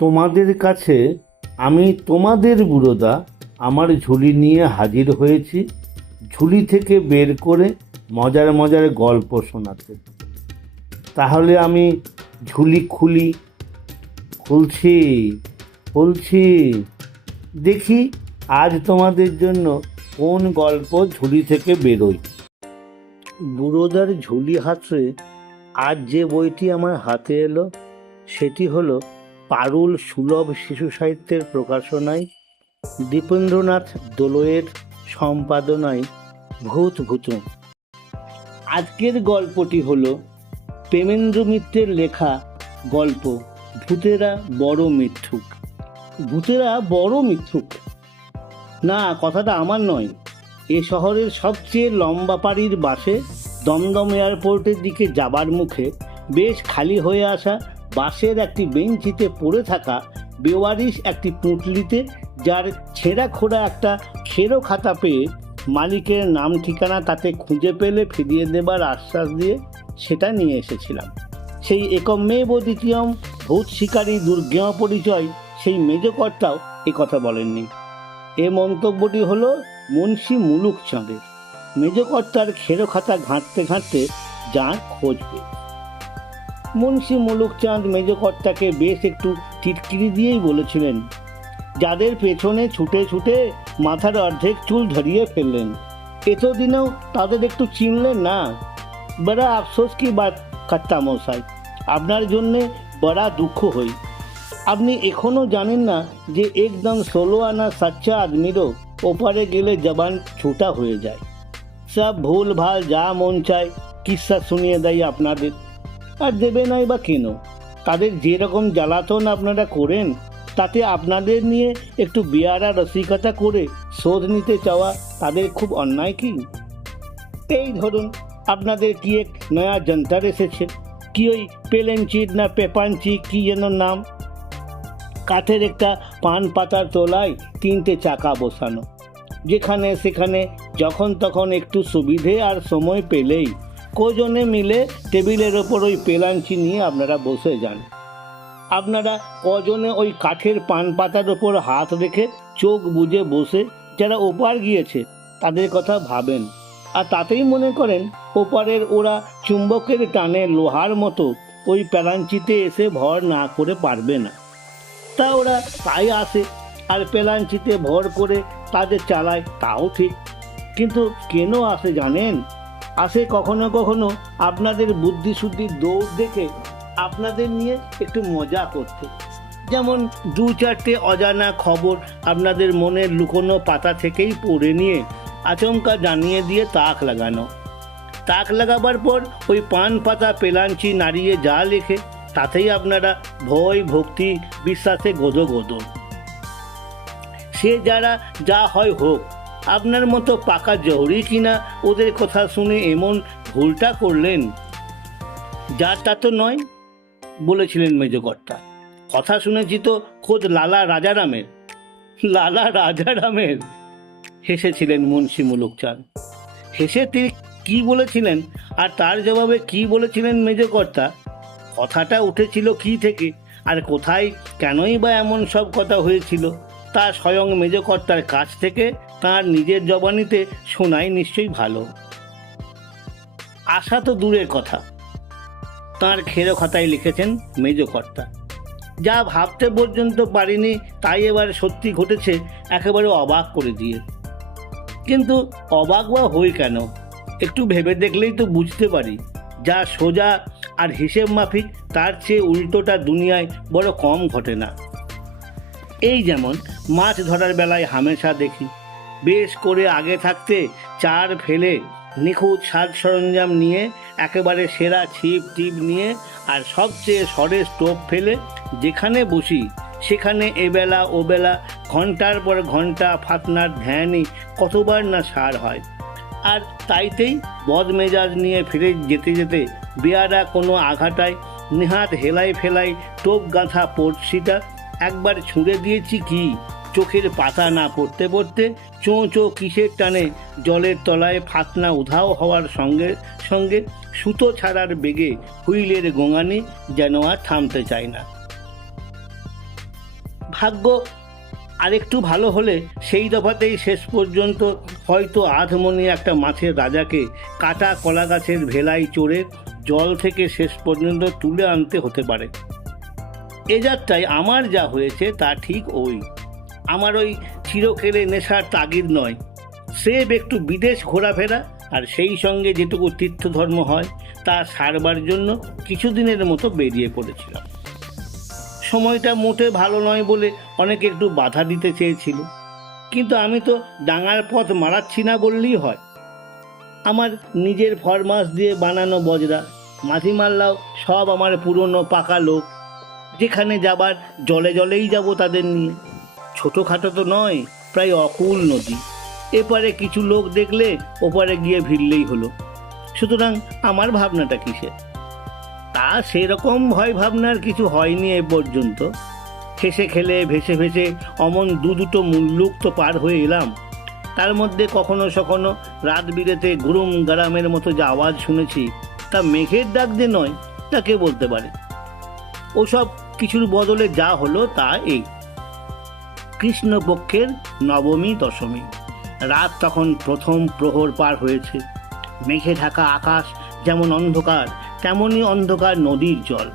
তোমাদের কাছে আমি তোমাদের বুড়োদা আমার ঝুলি নিয়ে হাজির হয়েছি, ঝুলি থেকে বের করে মজার মজার গল্প শোনাতে। তাহলে আমি ঝুলি খুলছি খুলছি, দেখি আজ তোমাদের জন্য কোন গল্প ঝুলি থেকে বেরোয়। বুড়োদার ঝুলি হাতড়ে আজ যে বইটি আমার হাতে এলো সেটি হলো পারুল সুলভ শিশু সাহিত্যের প্রকাশনায় দীপেন্দ্রনাথ দোলয়ের সম্পাদনায় ভূত ভূতুম। আজকের গল্পটি হলো প্রেমেন্দ্র মিত্রের লেখা গল্প ভূতেরা বড় মিথ্যুক। ভূতেরা বড় মিথ্যুক না, কথাটা আমার নয়। এ শহরের সবচেয়ে লম্বা পাড়ির বাসে দমদম এয়ারপোর্টের দিকে যাবার মুখে বেশ খালি হয়ে আসা বাসের একটি বেঞ্চিতে পড়ে থাকা বেওয়ারিশ একটি পুঁটলিতে, যার ছেঁড়া খোড়া একটা খেরো খাতা পেয়ে মালিকের নাম ঠিকানা তাতে খুঁজে পেলে ফিরিয়ে দেবার আশ্বাস দিয়ে সেটা নিয়ে এসেছিলাম। সেই একম মেব দ্বিতীয়ম ভূত শিকারী দুর্জ্ঞেয় পরিচয় সেই মেজকর্তাও এ কথা বলেননি। এ মন্তব্যটি হলো মুন্সি মুলুক চাঁদের। মেজকর্তার খেরো খাতা ঘাঁটতে ঘাঁটতে যার খোঁজ পেয়ে মুন্সি মুলুক চাঁদ মেজকর্তাকে বেশ একটু টিটকিরি দিয়েই বলেছিলেন, যাদের পেছনে ছুটে ছুটে মাথার অর্ধেক চুল ধরিয়ে ফেললেন, এতদিনেও তাদের একটু চিনলেন না। বড়া আফসোস কি বাত কর্তা মশাই, আপনার জন্যে বড়া দুঃখ হই। আপনি এখনও জানেন না যে একদম 16 আনা সাচ্চা আদমিরও ওপারে গেলে জবান ছোটা হয়ে যায়। সব ভুল ভাল যা মন চায় কিস্সা শুনিয়ে দেয় আপনাদের। আর দেবে নাই বা কেন? তাদের যেরকম জ্বালাতন আপনারা করেন তাতে আপনাদের নিয়ে একটু বেয়ারা রসিকতা করে শোধ নিতে চাওয়া তাদের খুব অন্যায় কি? এই ধরুন, আপনাদের কি এক নয়া যন্ত্র এসেছে, কি ওই পেলেনচিট না পেপাঞ্চি কি যেন নাম, কাঠের একটা পান পাতার তলায় 3টে চাকা বসানো, যেখানে সেখানে যখন তখন একটু সুবিধে আর সময় পেলেই কজনে মিলে টেবিলের ওপর ওই পেলাঞ্চি নিয়ে আপনারা বসে যান। আপনারা কজনে ওই কাঠের পান পাতার ওপর হাত রেখে চোখ বুজে বসে যারা ওপার গিয়েছে তাদের কথা ভাবেন, আর তাতেই মনে করেন ওপারের ওরা চুম্বকের টানে লোহার মতো ওই পেলাঞ্চিতে এসে ভর না করে পারবে না। তা ওরা তাই আসে আর পেলাঞ্চিতে ভর করে তাদের চালায়, তাও ঠিক। কিন্তু কেন আসে জানেন? আসে কখনো কখনো আপনাদের বুদ্ধিশুদ্ধির দৌড় দেখে আপনাদের নিয়ে একটু মজা করতে। যেমন 2-4টে অজানা খবর আপনাদের মনের লুকোনো পাতা থেকেই পড়ে নিয়ে আচমকা জানিয়ে দিয়ে তাক লাগানো। তাক লাগাবার পর ওই পান পাতা পেলাঞ্চি নাড়িয়ে যা লেখে তাতেই আপনারা ভয় ভক্তি বিশ্বাসে গোদো গোদো। সে যারা যা হয় হোক, আপনার মতো পাকা জহরি কিনা ওদের কথা শুনে এমন ভুলটা করলেন, যার তা তো নয়, বলেছিলেন মেজকর্তা। কথা শুনেছি তো খোদ লালা রাজারামের। লালা রাজারামের? হেসেছিলেন মুন্সি মুলুক চাঁদ। হেসে তিনি কি বলেছিলেন আর তার জবাবে কি বলেছিলেন মেজকর্তা, কথাটা উঠেছিল কি থেকে আর কোথায়, কেনই বা এমন সব কথা হয়েছিল, তা স্বয়ং মেজকর্তার কাছ থেকে তার নিজের জবানিতে শোনাই নিশ্চয়ই ভালো। আশা তো দূরের কথা, তাঁর খেরো খাতায় লিখেছেন মেজকর্তা। যা ভাবতে পর্যন্ত পারিনি তাই এবার সত্যি ঘটেছে, একেবারে অবাক করে দিয়ে। কিন্তু অবাক বা হই কেন? একটু ভেবে দেখলেই তো বুঝতে পারি, যা সোজা আর হিসেব মাফিক তার চেয়ে উল্টোটা দুনিয়ায় বড় কম ঘটে না। এই যেমন মাছ ধরার বেলায় হামেশা দেখি বেশ করে আগে থাকতে চার ফেলে নিখুঁত সাজ সরঞ্জাম নিয়ে, একেবারে সেরা ছিপ টিপ নিয়ে আর সবচেয়ে সরেস টোপ ফেলে যেখানে বসি সেখানে এবেলা ওবেলা ঘন্টার পর ঘন্টা ফাতনার ধ্যানই কতবার না সার হয়। আর তাইতেই বদমেজাজ নিয়ে ফিরে যেতে যেতে বেয়ারা কোনো আঘাটায় নেহাত হেলাই ফেলাই টোপ গাঁথা পড়শিটা একবার ছুঁড়ে দিয়েছি কি, চোখের পাতা না পড়তে পড়তে চোঁ চোঁ কিসের টানে জলের তলায় ফাতনা উধাও হওয়ার সঙ্গে সঙ্গে সুতো ছাড়ার বেগে হুইলের গোঙানি যেন আর থামতে চায় না। ভাগ্য আরেকটু ভালো হলে সেই দফাতেই শেষ পর্যন্ত হয়তো আধমনি একটা মাছের রাজাকে কাটা কলা গাছের ভেলায় চড়ে জল থেকে শেষ পর্যন্ত তুলে আনতে হতে পারে। এ যাত্রায় আমার যা হয়েছে তা ঠিক আমার ওই চিরকেলে নেশার তাগিদ নয়, স্রেফ একটু বিদেশ ঘোরাফেরা আর সেই সঙ্গে যেটুকু তীর্থধর্ম হয় তা সারবার জন্য কিছুদিনের মতো বেরিয়ে পড়েছিলাম। সময়টা মোটে ভালো নয় বলে অনেকে একটু বাধা দিতে চেয়েছিল, কিন্তু আমি তো ডাঙার পথ মারাচ্ছি না বললেই হয়। আমার নিজের ফরমাস দিয়ে বানানো বজরা, মাঝিমাল্লাও সব আমার পুরনো পাকা লোক, যেখানে যাবার জলে জলেই যাব তাদের নিয়ে। ছোটোখাটো তো নয়, প্রায় অকুল নদী, এপারে কিছু লোক দেখলে ওপারে গিয়ে ভিড়লেই হলো। সুতরাং আমার ভাবনাটা কিসের? তা সেরকম ভয় ভাবনার কিছু হয়নি এ পর্যন্ত। খেসে খেলে ভেসে ভেসে অমন দুটো মুল্লুক তো পার হয়ে এলাম। তার মধ্যে কখনো সখনো রাত বিরেতে গুরুম গারামের মতো যে আওয়াজ শুনেছি, তা মেঘের ডাক যে নয় তা কে বলতে পারে? ওসব কিছুর বদলে যা হলো তা এই, কৃষ্ণপক্ষের নবমী দশমী রাত তখন প্রথম প্রহর পার হয়েছে। মেঘে ঢাকা আকাশ যেমন অন্ধকার, তেমনই অন্ধকার নদীর জল।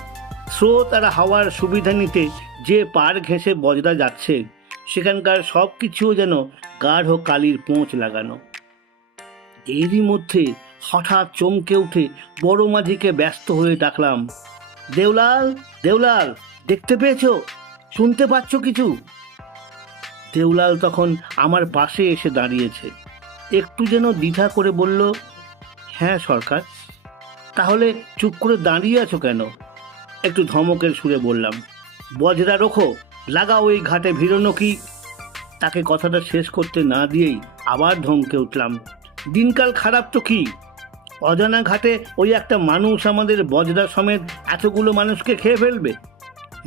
স্রোত আর হাওয়ার সুবিধা নিতে যে পার ঘেঁষে বজরা যাচ্ছে, সেখানকার সব কিছুও যেন গাঢ় কালির পোঁচ লাগানো। এরই মধ্যে হঠাৎ চমকে উঠে বড় মাঝিকে ব্যস্ত হয়ে ডাকলাম, দেওলাল, দেওলাল, দেখতে পেয়েছো? শুনতে পাচ্ছ কিছু? দেওলাল তখন আমার পাশে এসে দাঁড়িয়েছে। একটু যেন দ্বিধা করে বলল, হ্যাঁ সরকার। তাহলে চুপ করে দাঁড়িয়ে আছো কেন? একটু ধমকের সুরে বললাম, বজরা রোখো, লাগাও ওই ঘাটে ভিড়োনো কি। তাকে কথাটা শেষ করতে না দিয়েই আবার ধমকে উঠলাম, দিনকাল খারাপ তো কি, অজানা ঘাটে ওই একটা মানুষ আমাদের বজরা সমেত এতগুলো মানুষকে খেয়ে ফেলবে।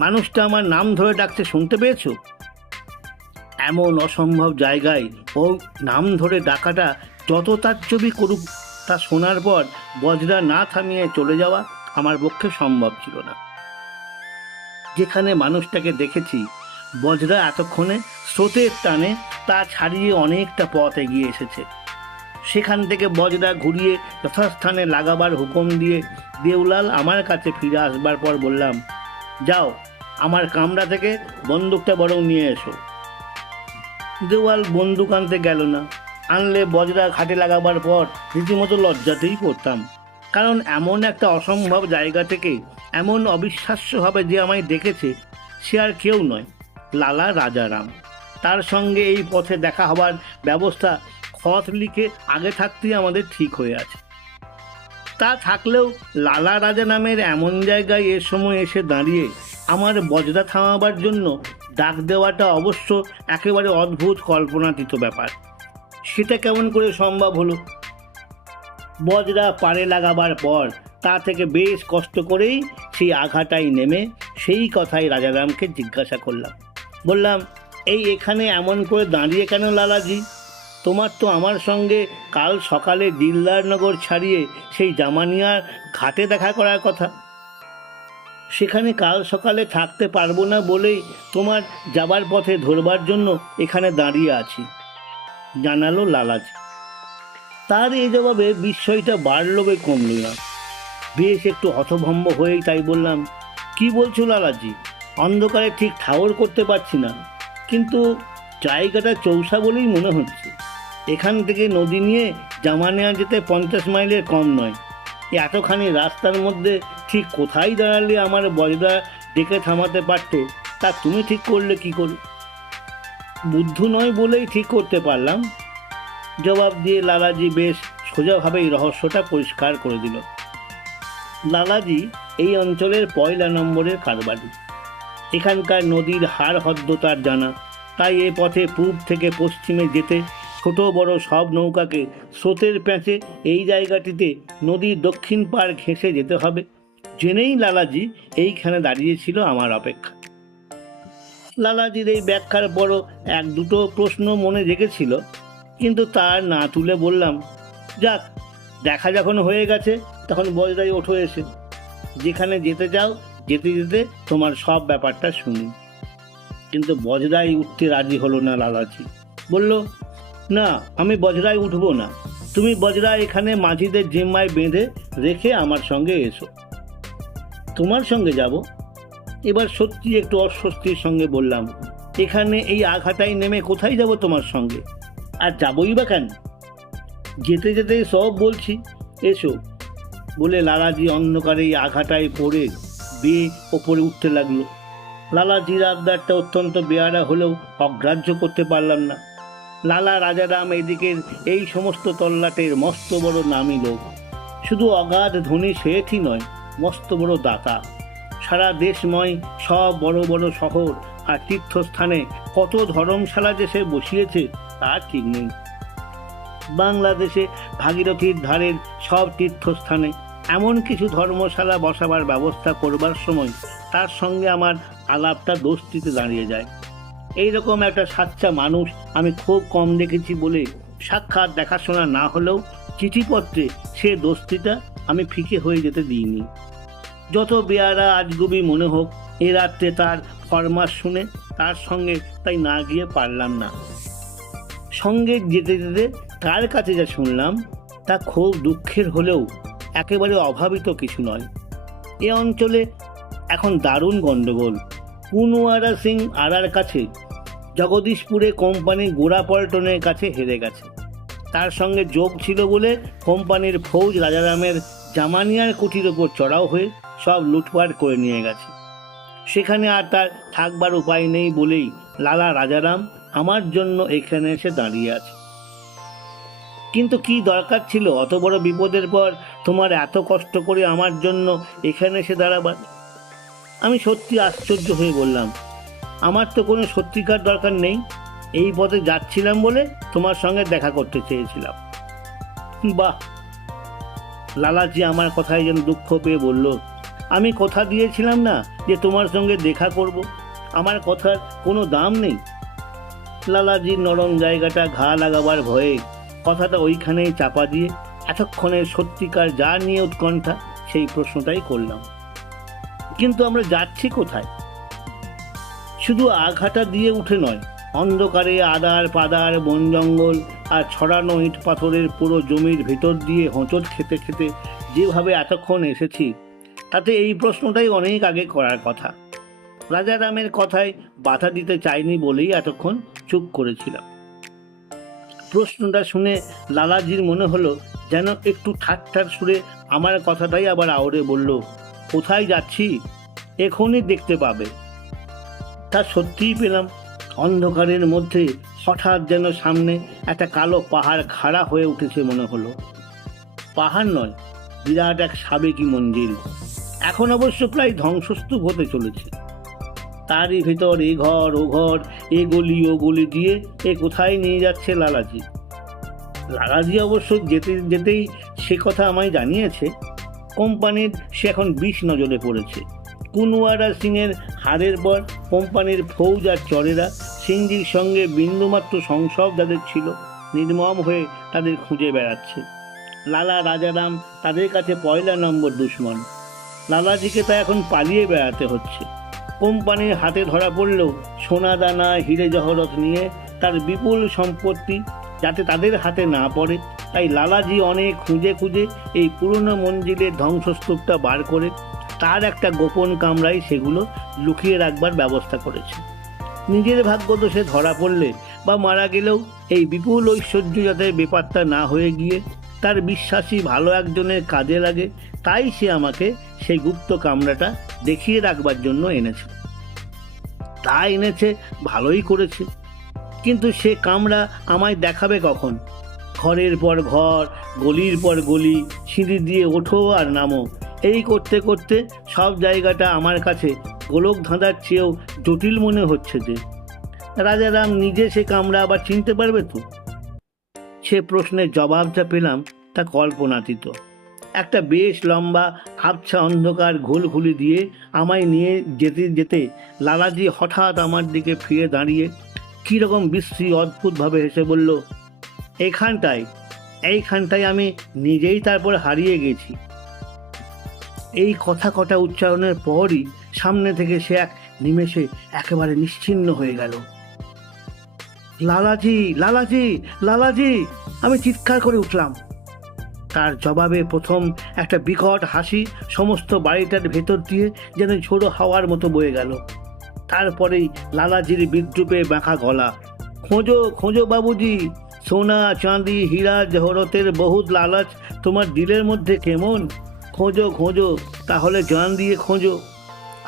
মানুষটা আমার নাম ধরে ডাকছে, শুনতে পেয়েছো? এমন অসম্ভব জায়গায় ও নাম ধরে ডাকাটা যত তাজ্জবই করুক, তা শোনার পর বজরা না থামিয়ে চলে যাওয়া আমার পক্ষে সম্ভব ছিল না। যেখানে মানুষটাকে দেখেছি, বজরা এতক্ষণে স্রোতের টানে তা ছাড়িয়ে অনেকটা পথ এগিয়ে এসেছে। সেখান থেকে বজরা ঘুরিয়ে যথাস্থানে লাগাবার হুকুম দিয়ে দেওলাল আমার কাছে ফিরে আসবার পর বললাম, যাও, আমার কামরা থেকে বন্দুকটা বরং নিয়ে এসো। দেওয়াল বন্দুক আনতে গেল না। আনলে বজরা ঘাটে লাগাবার পর রীতিমতো লজ্জাতেই পড়তাম, কারণ এমন একটা অসম্ভব জায়গা থেকে এমন অবিশ্বাস্যভাবে যে আমায় দেখেছে, সে আর কেউ নয়, লালা রাজারাম। তার সঙ্গে এই পথে দেখা হবার ব্যবস্থা খত লিখে আগে থাকতেই আমাদের ঠিক হয়ে আছে। তা থাকলেও লালা রাজা নামের এমন জায়গায় এর সময় এসে দাঁড়িয়ে আমার বজরা থামাবার জন্য ডাক দেওয়াটা অবশ্য একেবারে অদ্ভুত কল্পনাতীত ব্যাপার। সেটা কেমন করে সম্ভব হলো? বজরা পাড়ে লাগাবার পর তা থেকে বেশ কষ্ট করেই সেই আঘাটাই নেমে সেই কথাই রাজারামকে জিজ্ঞাসা করলাম। বললাম, এই এখানে এমন করে দাঁড়িয়ে কেন লালাজি? তোমার তো আমার সঙ্গে কাল সকালে দিলদারনগর ছাড়িয়ে সেই জামানিয়ার ঘাটে দেখা করার কথা। সেখানে কাল সকালে থাকতে পারবো না বলেই তোমার যাবার পথে ধরবার জন্য এখানে দাঁড়িয়ে আছি, জানালো লালাজি। তার এই জবাবে বিস্ময়টা বাড়ল বে কমল না। বেশ একটু হতভম্ব হয়েই তাই বললাম, কি বলছো লালাজি? অন্ধকারে ঠিক ঠাওর করতে পারছি না, কিন্তু জায়গাটা চৌসা বলেই মনে হচ্ছে। এখান থেকে নদী নিয়ে জামানিয়া যেতে 50 মাইলের কম নয়। এতখানি রাস্তার মধ্যে ঠিক কোথায় দাঁড়ালে আমার বজরা ডেকে থামাতে পারতে, তা তুমি ঠিক করলে কি করে? বুদ্ধু নয় বলেই ঠিক করতে পারলাম, জবাব দিয়ে লালাজি বেশ সোজাভাবেই রহস্যটা পরিষ্কার করে দিল। লালাজি এই অঞ্চলের পয়লা নম্বরের কারবারি। এখানকার নদীর হাড় হদ্দ তার জানা, তাই এ পথে পূব থেকে পশ্চিমে যেতে ছোট বড় সব নৌকাকে স্রোতের প্যাঁচে এই জায়গাটিতে নদীর দক্ষিণ পাড় ঘেঁষে যেতে হবে জেনেই লালাজি এইখানে দাঁড়িয়েছিল আমার অপেক্ষা। লালাজির এই ব্যাখ্যার পরও এক দুটো প্রশ্ন মনে জেগেছিল, কিন্তু তার না তুলে বললাম, যাক, দেখা যখন হয়ে গেছে তখন বজরাই ওঠো এসে। যেখানে যেতে চাও যেতে যেতে তোমার সব ব্যাপারটা শুনি। কিন্তু বজরায় উঠতে রাজি হলো না লালাজি। বলল, না, আমি বজরায় উঠবো না। তুমি বজরা এখানে মাঝিদের জিম্মায় বেঁধে রেখে আমার সঙ্গে এসো। তোমার সঙ্গে যাব? এবার সত্যি একটু অস্বস্তির সঙ্গে বললাম, এখানে এই আঘাটায় নেমে কোথায় যাব তোমার সঙ্গে? আর যাবই বা কেন? যেতে যেতে সব বলছি, এসো বলে লালাজি অন্ধকারে এই আঘাটায় পড়ে বেয়ে ওপরে উঠতে লাগলো। লালাজির আবদারটা অত্যন্ত বেয়ারা হলেও অগ্রাহ্য করতে পারলাম না। লালা রাজারাম এদিকের এই সমস্ত তল্লাটের মস্ত বড় নামী লোক। শুধু অগাধ ধনী শেঠই নয়, মস্ত বড় দাতা। সারা দেশময় সব বড় বড় শহর আর তীর্থস্থানে কত ধর্মশালা যে সে বসিয়েছে তার ঠিক নেই। বাংলাদেশে ভাগীরথীর ধারের সব তীর্থস্থানে এমন কিছু ধর্মশালা বসাবার ব্যবস্থা করবার সময় তার সঙ্গে আমার আলাপটা দোস্তিতে দাঁড়িয়ে যায়। এইরকম একটা সাচ্চা মানুষ আমি খুব কম দেখেছি বলে সাক্ষাৎ দেখাশোনা না হলেও চিঠিপত্রে সে দোস্তিটা আমি ফিকে হয়ে যেতে দিইনি। যত বেয়ারা আজগুবি মনে হোক, এ রাত্রে তার ফরমাস শুনে তার সঙ্গে তাই না গিয়ে পারলাম না। সঙ্গে যেতে যেতে তার কাছে যা শুনলাম তা খুব দুঃখের হলেও একেবারে অভাবিত কিছু নয়। এ অঞ্চলে এখন দারুণ গণ্ডগোল। কুনওয়ারা সিং আরার কাছে জগদীশপুরে কোম্পানি গোড়াপল্টনের কাছে হেরে গেছে। তার সঙ্গে যোগ ছিল বলে কোম্পানির ফৌজ রাজারামের জামানিয়ার কুটির ওপর চড়াও হয়ে সব লুটপাট করে নিয়ে গেছে। সেখানে আর তার থাকবার উপায় নেই বলেই লালা রাজারাম আমার জন্য এখানে এসে দাঁড়িয়ে আছে। কিন্তু কি দরকার ছিল অত বড় বিপদের পর তোমার এত কষ্ট করে আমার জন্য এখানে এসে দাঁড়াবার? আমি সত্যি আশ্চর্য হয়ে বললাম, আমার তো কোনো সত্যিকার দরকার নেই। এই পথে যাচ্ছিলাম বলে তোমার সঙ্গে দেখা করতে চেয়েছিলাম। বাহ! লালাজি আমার কথায় যেন দুঃখ পেয়ে বলল, আমি কথা দিয়েছিলাম না যে তোমার সঙ্গে দেখা করব? আমার কথার কোনো দাম নেই? লালাজির নরম জায়গাটা ঘা লাগাবার ভয়ে কথাটা ওইখানেই চাপা দিয়ে এতক্ষণের সত্যিকার যা নিয়ে উৎকণ্ঠা সেই প্রশ্নটাই করলাম। কিন্তু আমরা যাচ্ছি কোথায়? শুধু আঘাটা দিয়ে উঠে নয়, অন্ধকারে আদার পাদার বন জঙ্গল আর ছড়ানো ইট পাথরের পুরো জমির ভেতর দিয়ে হোঁচট খেতে খেতে যেভাবে এতক্ষণ এসেছি, তাতে এই প্রশ্নটাই অনেক আগে করার কথা। রাজারামের কথায় বাধা দিতে চাইনি বলেই এতক্ষণ চুপ করেছিলাম। প্রশ্নটা শুনে লালাজির মনে হলো যেন একটু ঠাট্টার সুরে আমার কথাটাই আবার আওড়ে বলল, কোথায় যাচ্ছি এখনই দেখতে পাবে। তা সত্যিই পেলাম। অন্ধকারের মধ্যে হঠাৎ যেন সামনে একটা কালো পাহাড় খাড়া হয়ে উঠেছে মনে হলো। পাহাড় নয়, বিরাট এক সাবেকি মঞ্জিল। এখন অবশ্য প্রায় ধ্বংসস্তূপ হতে চলেছে। তারই ভেতর এ ঘর ও ঘর, এ গলি ও গলি দিয়ে এ কোথায় নিয়ে যাচ্ছে লালাজি। লালাজি অবশ্য যেতে যেতেই সে কথা আমায় জানিয়েছে, কোম্পানির সে এখন বিষ নজরে পড়েছে। কুনওয়ারা সিংয়ের হারের পর কোম্পানির ফৌজ আর চরেরা সিংজির সঙ্গে বিন্দুমাত্র সংসব যাদের ছিল নির্মম হয়ে তাদের খুঁজে বেড়াচ্ছে। লালা রাজারাম তাদের কাছে পয়লা নম্বর দুশ্মন। লালাজিকে তা এখন পালিয়ে বেড়াতে হচ্ছে। কোম্পানির হাতে ধরা পড়লেও সোনা দানা হিরে জহরত নিয়ে তার বিপুল সম্পত্তি যাতে তাদের হাতে না পড়ে, তাই লালাজি অনেক খুঁজে খুঁজে এই পুরনো মঞ্জিলের ধ্বংসস্তূপটা বার করে তার একটা গোপন কামরায় সেগুলো লুকিয়ে রাখবার ব্যবস্থা করেছে। নিজের ভাগ্য দোষে ধরা পড়লে বা মারা গেলেও এই বিপুল ঐশ্বর্য যাতে বেপাত্তা না হয়ে গিয়ে তার বিশ্বাসী ভালো একজনের কাজে লাগে, তাই সে আমাকে সেই গুপ্ত কামরাটা দেখিয়ে রাখবার জন্য এনেছে। তা এনেছে, ভালোই করেছে। কিন্তু সে কামরা আমায় দেখাবে কখন? ঘরের পর ঘর, গলির পর গলি, সিঁড়ি দিয়ে ওঠো আর নামো, এই করতে করতে সব জায়গাটা আমার কাছে গোলক ধাঁধার চেয়েও জটিল মনে হচ্ছে। যে রাজারাম নিজে সে কামরা আবার চিনতে পারবে তো? সে প্রশ্নের জবাব যা পেলাম তা কল্পনাতীত। একটা বেশ লম্বা আবছা অন্ধকার ঘুলঘুলি দিয়ে আমায় নিয়ে যেতে যেতে লালাজি হঠাৎ আমার দিকে ফিরে দাঁড়িয়ে কীরকম বিশ্রী অদ্ভুতভাবে হেসে বলল, এইখানটায় আমি নিজেই তারপর হারিয়ে গেছি। এই কথা কটা উচ্চারণের পরই সামনে থেকে সে এক নিমেষে একেবারে নিশ্চিহ্ন হয়ে গেল। লালাজি, লালাজি, লালাজি, আমি চিৎকার করে উঠলাম। তার জবাবে প্রথম একটা বিকট হাসি সমস্ত বাড়িটার ভেতর দিয়ে যেন ঝোড়ো হাওয়ার মতো বয়ে গেল। তারপরেই লালাজির বিদ্রুপে বাঁকা গলা, খোঁজো খোঁজো বাবুজি, সোনা চাঁদি হীরা জহরতের বহুত লালচ তোমার দিলের মধ্যে কেমন, খোঁজো খোঁজো, তাহলে জান দিয়ে খোঁজো।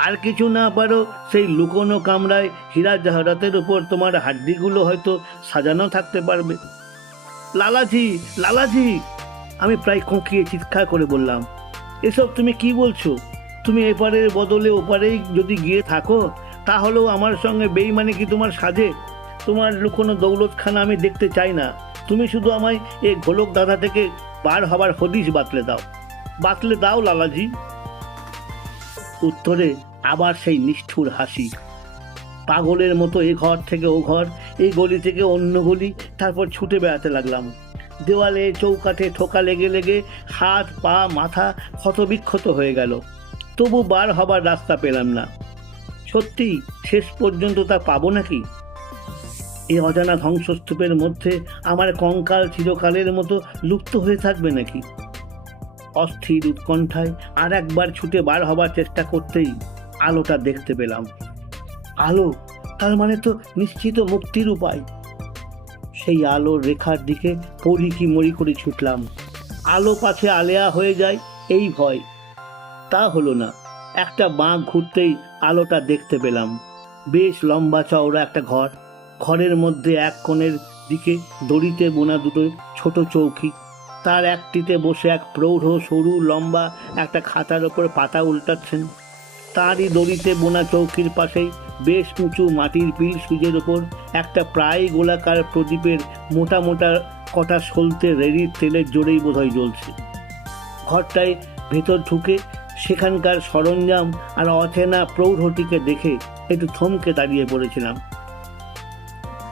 আর কিছু না পারো সেই লুকোনো কামরায় হীরা জহরতের উপর তোমার হাড্ডিগুলো হয়তো সাজানো থাকতে পারবে। লালাজি, লালাজি, আমি প্রায় কোঁকিয়ে চিৎকার করে বললাম, এসব তুমি কি বলছো? তুমি এপারের বদলে ওপারেই যদি গিয়ে থাকো তাহলেও আমার সঙ্গে বেইমানি কি তোমার সাজে? তোমার লুকোনো দৌলতখানা আমি দেখতে চাই না। তুমি শুধু আমায় এই গোলক দাদা থেকে বার হবার হদিশ বাতলে দাও, বাতলে দাও লালাজি। উত্তরে আবার সেই নিষ্ঠুর হাসি। পাগলের মতো এ ঘর থেকে ও ঘর, এই গলি থেকে অন্য গলি, তারপর ছুটে বেড়াতে লাগলাম। দেওয়ালে চৌকাঠে ঠোকা লেগে লেগে হাত পা মাথা ক্ষতবিক্ষত হয়ে গেল, তবু বার হবার রাস্তা পেলাম না। সত্যি শেষ পর্যন্ত তা পাবো নাকি? এই অজানা ধ্বংসস্তূপের মধ্যে আমার কঙ্কাল চিরকালের মতো লুপ্ত হয়ে থাকবে নাকি? অস্থির উৎকণ্ঠায় আর একবার ছুটে বার হবার চেষ্টা করতেই আলোটা দেখতে পেলাম। আলো, তার মানে তো নিশ্চিত মুক্তির উপায়। সেই আলোর রেখার দিকে পড়ি কি মরি করে ছুটলাম। আলো পাছে আলেয়া হয়ে যায় এই ভয়। তা হলো না। একটা বাঁক ঘুরতেই আলোটা দেখতে পেলাম। বেশ লম্বা চওড়া একটা ঘর। ঘরের মধ্যে এক কোণের দিকে দড়িতে বোনা দুটো ছোট চৌকি, তার একটিতে বসে এক প্রৌঢ় সরু লম্বা একটা খাতার ওপর পাতা উল্টাচ্ছেন। তারই দড়িতে বোনা চৌকির পাশেই বেশ উঁচু মাটির পিল সুজের ওপর একটা প্রায় গোলাকার প্রদীপের মোটা মোটা কটা সলতে রেড়ির তেলের জোরেই বোধহয় জ্বলছে। ঘরটায় ভেতর ঢুকে সেখানকার সরঞ্জাম আর অচেনা প্রৌঢ়টিকে দেখে একটু থমকে দাঁড়িয়ে পড়েছিলাম।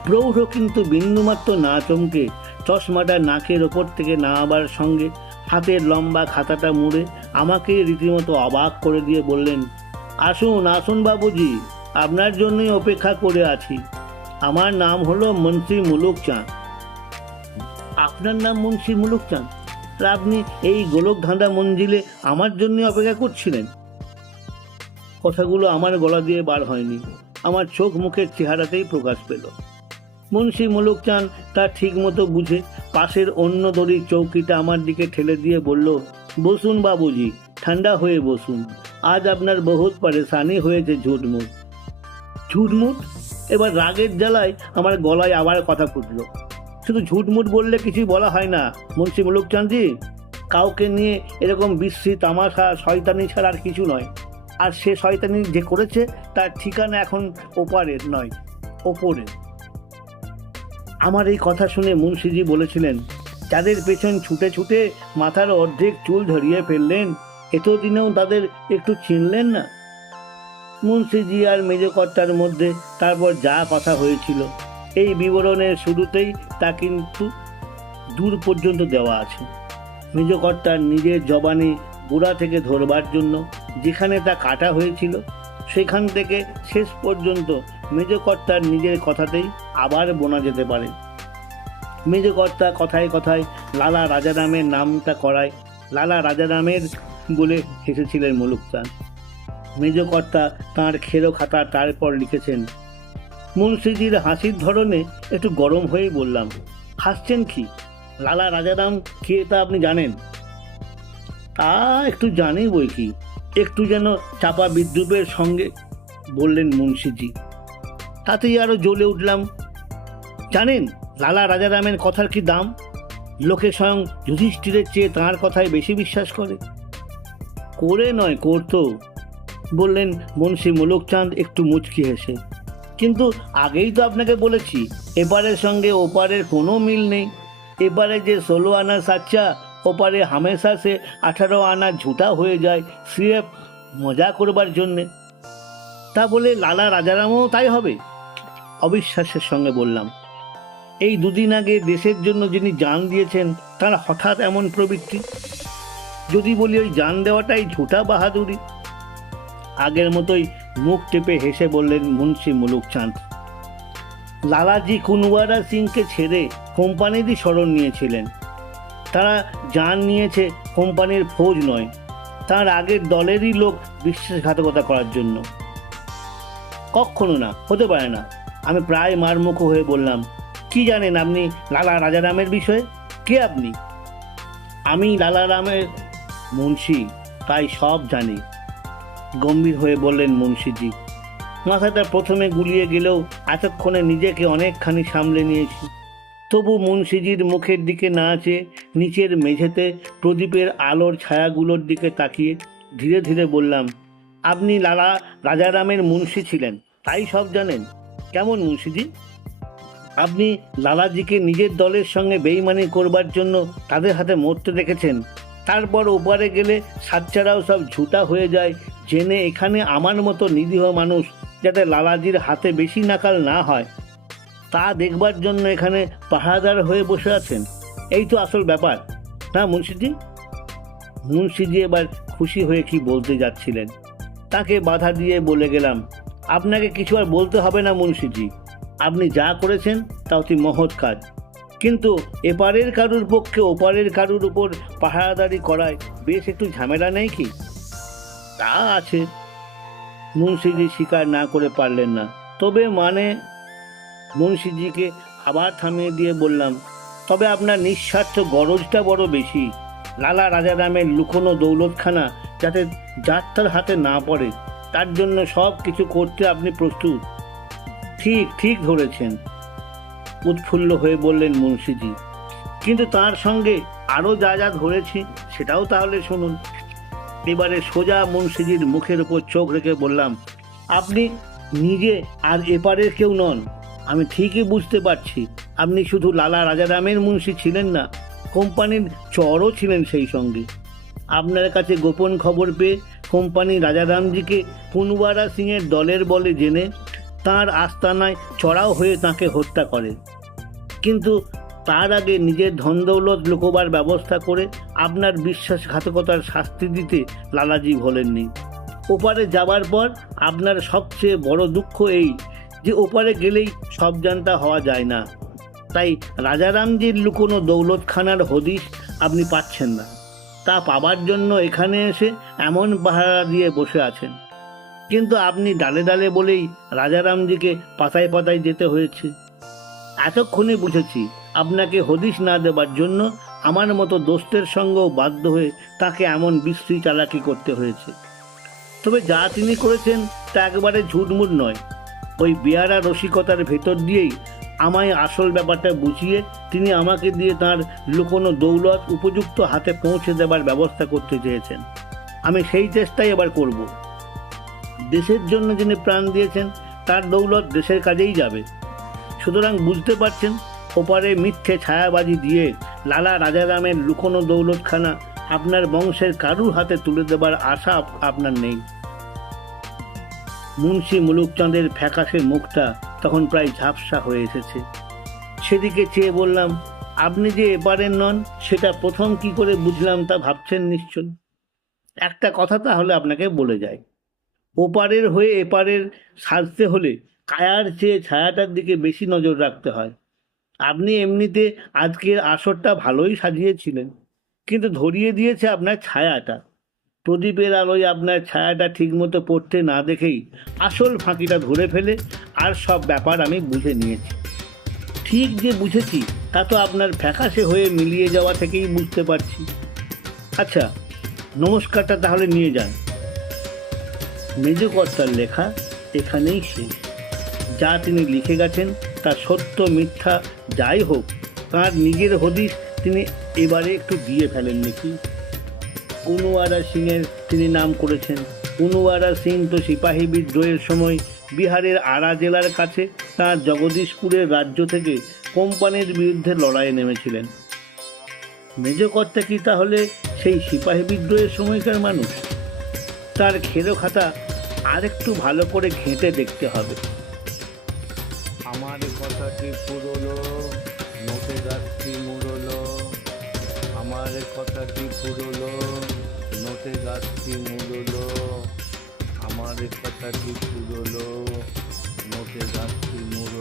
প্রৌঢ় কিন্তু বিন্দুমাত্র না চমকে চশমাটা নাকের ওপর থেকে নামাবার সঙ্গে হাতের লম্বা খাতাটা মুড়ে আমাকে রীতিমতো অবাক করে দিয়ে বললেন, আসুন আসুন বাবুজি, আপনার জন্যই অপেক্ষা করে আছি। আমার নাম হলো মুন্সি মুলুক চাঁদ। আপনার নাম মুন্সি মুলুক চাঁদ? আর আপনি এই গোলক ধাঁধা মঞ্জিলে আমার জন্য অপেক্ষা করছিলেন? কথাগুলো আমার গলা দিয়ে বার হয়নি, আমার চোখ মুখের চেহারাতেই প্রকাশ পেল। মুন্সি মুলুক চাঁদ তা ঠিক মতো বুঝে পাশের অন্য দড়ির চৌকিটা আমার দিকে ঠেলে দিয়ে বলল, বসুন বাবুজি, ঠান্ডা হয়ে বসুন। আজ আপনার বহুত পরেশানি হয়েছে ঝুটমুট। ঝুটমুট? এবার রাগের জ্বালায় আমার গলায় আবার কথা ফুটলো। শুধু ঝুটমুট বললে কিছুই বলা হয় না মুন্সি মুলুক চাঁদজি। কাউকে নিয়ে এরকম বিশ্রী তামাশা শয়তানি ছাড়া আর কিছু নয়। আর সে শয়তানি যে করেছে তার ঠিকানা এখন ওপারের নয়, ওপরে। আমার এই কথা শুনে মুন্সিজি বলেছিলেন, যাদের পেছন ছুটে ছুটে মাথার অর্ধেক চুল ধরিয়ে ফেললেন, এতদিনেও তাদের একটু চিনলেন না? মুন্সিজি আর মেজকর্তার মধ্যে তারপর যা কথা হয়েছিল এই বিবরণের শুরুতেই তা কিন্তু দূর পর্যন্ত দেওয়া আছে। মেজকর্তার নিজের জবানে গোড়া থেকে ধরবার জন্য যেখানে তা কাটা হয়েছিল সেখান থেকে শেষ পর্যন্ত মেজকর্তার নিজের কথাতেই আবার বোনা যেতে পারে। মেজকর্তা কথায় কথায় লালা রাজারামের নামটা করায় লালা রাজারামের বলে হেসেছিলেন মুলুক চাঁদ। মেজকর্তা তাঁর খেরো খাতা তারপর লিখেছেন। মুন্সিজির হাসির ধরনে একটু গরম হয়েই বললাম, হাসছেন কি? লালা রাজারাম কে তা আপনি জানেন? তা একটু জানি বই কি, একটু যেন চাপা বিদ্রুপের সঙ্গে বললেন মুন্সিজি। তাতেই আরো জ্বলে উঠলাম। জানেন লালা রাজারামের কথার কি দাম? লোকে স্বয়ং যুধিষ্ঠিরের চেয়ে তাঁর কথায় বেশি বিশ্বাস করে। করে নয়, করতো, বললেন মুন্সি মুলুক চাঁদ একটু মুচকি হেসে। কিন্তু আগেই তো আপনাকে বলেছি এপারের সঙ্গে ওপারের কোনো মিল নেই। এপারে যে 16 আনা সাচ্চা, ওপারে হামেশা সে 18 আনা ঝুটা হয়ে যায় সিরেফ মজা করবার জন্যে। তা বলে লালা রাজারামও তাই হবে? অবিশ্বাসের সঙ্গে বললাম। এই দুদিন আগে দেশের জন্য যিনি জান দিয়েছেন তার হঠাৎ এমন প্রবৃত্তি? যদি বলি ওই জান দেওয়াটাই ঝুটা বাহাদুরি। আগের মতোই মুখ টেপে হেসে বললেন মুন্সি মুলুকচাঁদ। লালাজি কুনওয়ারা সিংকে ছেড়ে কোম্পানিরই শরণ নিয়েছিলেন। তারা জান নিয়েছে কোম্পানির ফৌজ নয়, তার আগের দলেরই লোক বিশ্বাসঘাতকতা করার জন্য। কখনো না, হতে পারে না। আমি প্রায় মারমুখো হয়ে বললাম, কি জানেন আপনি লালা রাজারামের বিষয়ে? কে আপনি? আমি লালারামের মুন্সি, তাই সব জানি, গম্ভীর হয়ে বললেন মুন্সিজি। মাথাটা প্রথমে গুলিয়ে গেলেও এতক্ষণে নিজেকে অনেকখানি সামলে নিয়েছি। তবু মুন্সিজির মুখের দিকে না চেয়ে নিচের মেঝেতে প্রদীপের আলোর ছায়াগুলোর দিকে তাকিয়ে ধীরে ধীরে বললাম, আপনি লালা রাজারামের মুন্সি ছিলেন, তাই সব জানেন? কেমন মুন্সিজি? আপনি লালাজিকে নিজের দলের সঙ্গে বেইমানি করবার জন্য তাদের হাতে মরতে দেখেছেন, তারপর ওপারে গেলে সাচ্চারাও সব ঝুটা হয়ে যায় জেনে এখানে আমার মতো নিরীহ মানুষ যাতে লালাজির হাতে বেশি নাকাল না হয় তা দেখবার জন্য এখানে পাহারাদার হয়ে বসে আছেন। এই তো আসল ব্যাপার, না মুন্সিজি? মুন্সিজি এবার খুশি হয়ে কি বলতে যাচ্ছিলেন, তাকে বাধা দিয়ে বলে গেলাম, আপনাকে কিছু আর বলতে হবে না মুন্সিজি, আপনি যা করেছেন তা অতি মহৎ কাজ, কিন্তু এপারের কারুর পক্ষে ওপারের কারুর উপর পাহারাদারি করায় বেশ একটু ঝামেলা নেই কি? তা আছে। মুন্সিজি স্বীকার না করে পারলেন না। তবে মানে? মুন্সিজিকে আবার থামিয়ে দিয়ে বললাম, তবে আপনার নিঃস্বার্থ গরজটা বড় বেশি। লালা রাজারামের লুকোনো দৌলতখানা যাতে যাত্রার হাতে না পড়ে তার জন্য সব কিছু করতে আপনি প্রস্তুত। ঠিক ঠিক ধরেছেন, উৎফুল্ল হয়ে বললেন মুন্সিজি। কিন্তু তার সঙ্গে আরও যা যা ধরেছি সেটাও তাহলে শুনুন। এবারে সোজা মুন্সিজির মুখের উপর চোখ রেখে বললাম, আপনি নিজে আর এপারের কেউ নন। আমি ঠিকই বুঝতে পারছি আপনি শুধু লালা রাজারামের মুন্সি ছিলেন না, কোম্পানির চরও ছিলেন সেই সঙ্গে। আপনার কাছে গোপন খবর পেয়ে কোম্পানি রাজারামজিকে কুনওয়ারা সিংয়ের দলের বলে জেনে তাঁর আস্তানায় চড়াও হয়ে তাঁকে হত্যা করে, কিন্তু তার আগে নিজের ধনদৌলত লুকোবার ব্যবস্থা করে আপনার বিশ্বাসঘাতকতার শাস্তি দিতে লালাজি ভোলেননি। ওপারে যাবার পর আপনার সবচেয়ে বড় দুঃখ এই যে ওপারে গেলেই সব জানতা হওয়া যায় না, তাই রাজারামজির লুকোনো দৌলতখানার হদিশ আপনি পাচ্ছেন না। তা পাবার জন্য এখানে এসে এমন পাহারা দিয়ে বসে আছেন, কিন্তু আপনি ডালে ডালে বলেই রাজারামজিকে পাতায় পাতায় যেতে হয়েছে। এতক্ষণে বুঝেছি আপনাকে হদিশ না দেবার জন্য আমার মতো দোস্তের সঙ্গেও বাধ্য হয়ে তাকে এমন বিশ্রী চালাকি করতে হয়েছে। তবে যা তিনি করেছেন তা একেবারে ঝুটমুট নয়। ওই বেয়ারা রসিকতার ভেতর দিয়েই আমায় আসল ব্যাপারটা বুঝিয়ে তিনি আমাকে দিয়ে তার লুকোনো দৌলত উপযুক্ত হাতে পৌঁছে দেবার ব্যবস্থা করতে চেয়েছেন। আমি সেই চেষ্টাই এবার করব। দেশের জন্য যিনি প্রাণ দিয়েছেন তার দৌলত দেশের কাজেই যাবে। সুতরাং বুঝতে পারছেন, ওপারে মিথ্যে ছায়াবাজি দিয়ে লালা রাজারামের লুকোনো দৌলতখানা আপনার বংশের কারুর হাতে তুলে দেবার আশা আপনার নেই। মুন্সি মুলুকচাঁদের ফ্যাকাশে মুখটা তখন প্রায় ঝাপসা হয়ে এসেছে। সেদিকে চেয়ে বললাম, আপনি যে এপারের নন সেটা প্রথম কি করে বুঝলাম তা ভাবছেন নিশ্চয়। একটা কথা তাহলে আপনাকে বলে যায়, ওপারের হয়ে এপারের সাজতে হলে কায়ার চেয়ে ছায়াটার দিকে বেশি নজর রাখতে হয়। আপনি এমনিতে আজকের আসরটা ভালোই সাজিয়েছিলেন, কিন্তু ধরিয়ে দিয়েছে আপনার ছায়াটা। প্রদীপের আলোয় আপনার ছায়াটা ঠিকমতো পড়তে না দেখেই আসল ফাঁকিটা ধরে ফেলে আর সব ব্যাপার আমি বুঝে নিয়েছি। ঠিক যে বুঝেছি তা তো আপনার ফ্যাকাশে হয়ে মিলিয়ে যাওয়া থেকেই বুঝতে পারছি। আচ্ছা, নমস্কারটা তাহলে নিয়ে যান। মেজকর্তার লেখা এখানেই শেষ। যা তিনি লিখে গেছেন তা সত্য মিথ্যা যাই হোক, তাঁর নিজের হদিশ তিনি এবারে একটু দিয়ে ফেলেন নাকি। কুনওয়ারা সিংয়ের তিনি নাম করেছেন। কুনওয়ারা সিং তো সিপাহী বিদ্রোহের সময় বিহারের আরা জেলার কাছে তাঁর জগদীশপুরের রাজ্য থেকে কোম্পানির বিরুদ্ধে লড়াইয়ে নেমেছিলেন। মেজকর্তা কি তাহলে সেই সিপাহী বিদ্রোহের সময়কার মানুষ? তার খেরো খাতা আর একটু ভালো করে ঘেঁটে দেখতে হবে। আমার কথাটি পুরলো, নোটে গাছটি মুড়লো। আমার কথাটি পুরলো, নোটে গাছটি মুড়লো। আমার খাতাটি পুরলো, নোটে গাছটি মুড়লো।